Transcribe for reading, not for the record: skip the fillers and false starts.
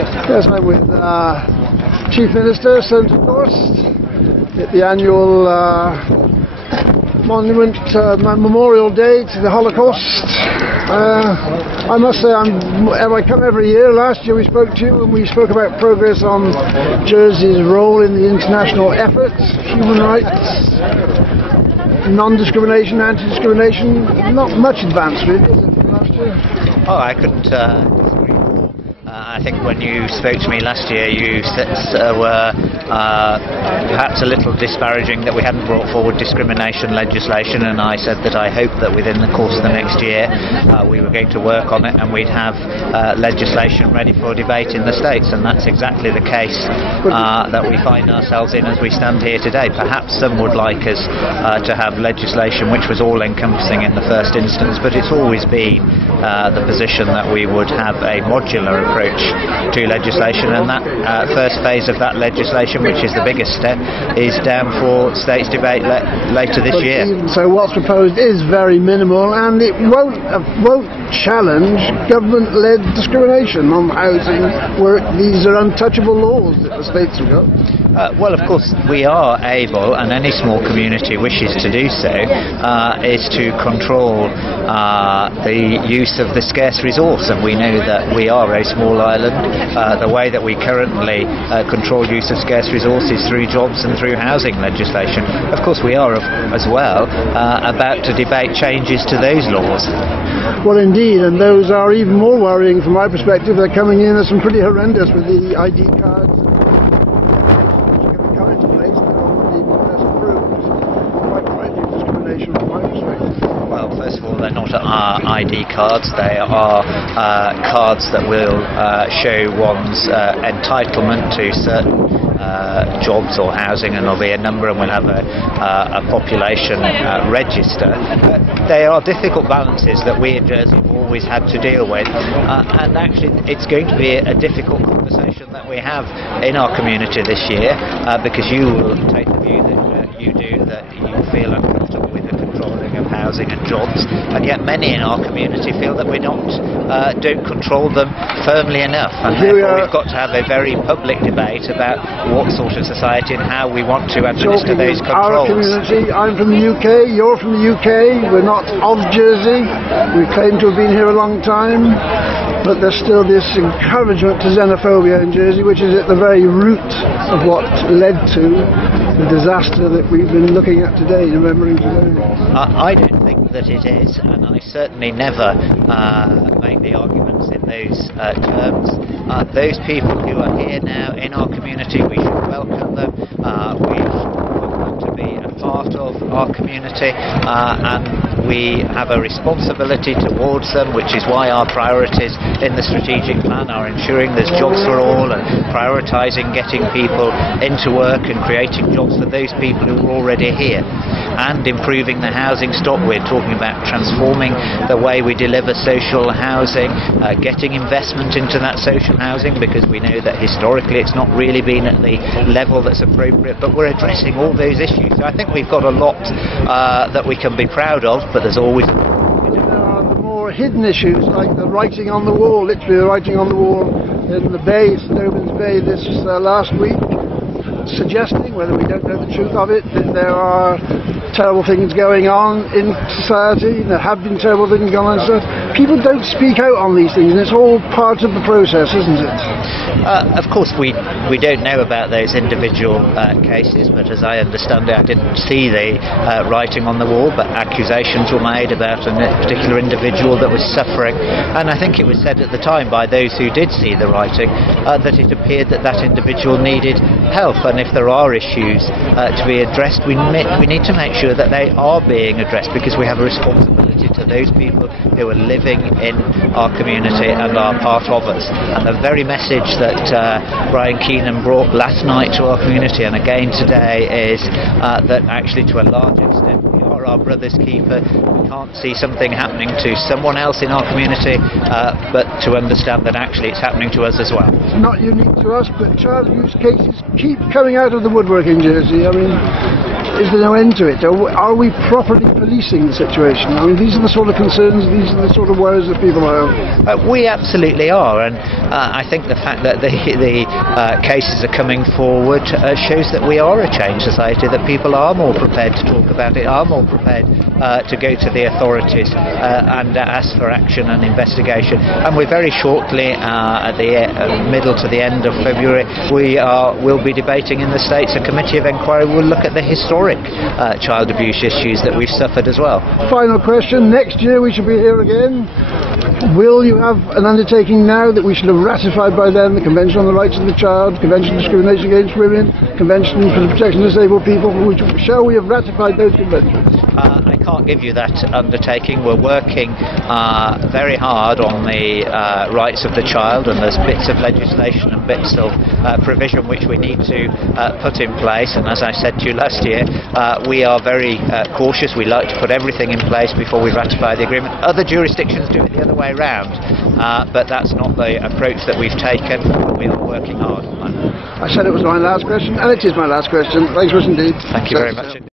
Yes, I'm with Chief Minister Senator Gorst at the annual Memorial Day to the Holocaust. I must say, I come every year. Last year we spoke to you and we spoke about progress on Jersey's role in the international efforts, human rights, non-discrimination, anti-discrimination. Not much advance really, is it, from last year? Oh, I couldn't disagree more. I think when you spoke to me last year, you were perhaps a little disparaging that we hadn't brought forward discrimination legislation, and I said that I hoped that within the course of the next year we were going to work on it and we'd have legislation ready for debate in the States, and that's exactly the case that we find ourselves in as we stand here today. Perhaps some would like us to have legislation which was all-encompassing in the first instance, but it's always been the position that we would have a modular approach to legislation, and that first phase of that legislation, which is the biggest step, is down for States debate later this year. So what's proposed is very minimal, and it won't challenge government-led discrimination on housing, where these are untouchable laws that the states have got. Well, of course, we are able, and any small community wishes to do so, is to control the use of the scarce resource, and we know that we are a small island. The way that we currently control use of scarce resources through jobs and through housing legislation. Of course, we are as well about to debate changes to those laws. Well, indeed, and those are even more worrying from my perspective. They're coming in as some pretty horrendous with the ID cards. Well, first of all, they're not ID cards. They are cards that will show one's entitlement to certain jobs or housing, and there'll be a number, and we'll have a population register. They are difficult balances that we in Jersey have always had to deal with, and actually it's going to be a difficult conversation that we have in our community this year, because you will take the view that you feel uncomfortable with the controlling of housing and jobs, and yet many in our community feel that we don't control them firmly enough, and therefore we've got to have a very public debate about what sort of society and how we want to administer those controls. Our community, I'm from the UK, you're from the UK, we're not of Jersey, we claim to have been here a long time, but there's still this encouragement to xenophobia in Jersey, which is at the very root of what led to the disaster that we've been looking at today, remembering today. I don't think that it is, and I certainly never make the arguments in those terms. Those people who are here now in our community, we should welcome them. We should want them to be a part of our community, and we have a responsibility towards them, which is why our priorities in the strategic plan are ensuring there's jobs for all, and prioritising getting people into work and creating jobs for those people who are already here, and improving the housing stock. We're talking about transforming the way we deliver social housing, getting investment into that social housing, because we know that historically it's not really been at the level that's appropriate, but we're addressing all those issues. So I think we've got a lot that we can be proud of, but there's always... There are the more hidden issues, like the writing on the wall, literally the writing on the wall in the bay, St. Albans Bay, this last week, suggesting, whether we don't know the truth of it, that there are terrible things going on in society, there have been terrible things going on in society. People don't speak out on these things, and it's all part of the process, isn't it? Of course, we don't know about those individual cases, but as I understand it, I didn't see the writing on the wall, but accusations were made about a particular individual that was suffering, and I think it was said at the time by those who did see the writing that it appeared that that individual needed help, and if there are issues to be addressed, we need to make sure that they are being addressed, because we have a responsibility to those people who are living in our community and are part of us. And the very message that Brian Keenan brought last night to our community, and again today, is that actually to a large extent we are our brother's keeper. We can't see something happening to someone else in our community, but to understand that actually it's happening to us as well. It's not unique to us, but child abuse cases keep coming out of the woodwork in Jersey. I mean, is there no end to it? Are we properly policing the situation? I mean, these are the sort of concerns, these are the sort of worries that people have. We absolutely are, and I think the fact that the cases are coming forward shows that we are a changed society, that people are more prepared to talk about it, are more prepared to go to the authorities and ask for action and investigation. And we're very shortly, at the middle to the end of February, we'll be debating in the States a committee of inquiry will look at the historic child abuse issues that we've suffered as well. Final question, next year we should be here again. Will you have an undertaking now that we should have ratified by then the Convention on the Rights of the Child, Convention on Discrimination Against Women, Convention for the Protection of Disabled People? Shall we have ratified those conventions? I can't give you that undertaking. We're working very hard on the rights of the child, and there's bits of legislation and bits of provision which we need to put in place. And as I said to you last year, we are very cautious. We like to put everything in place before we ratify the agreement. Other jurisdictions do it the other way round, but that's not the approach that we've taken. We are working hard on that. I said it was my last question, and it is my last question. Thanks much indeed. Thank you very much.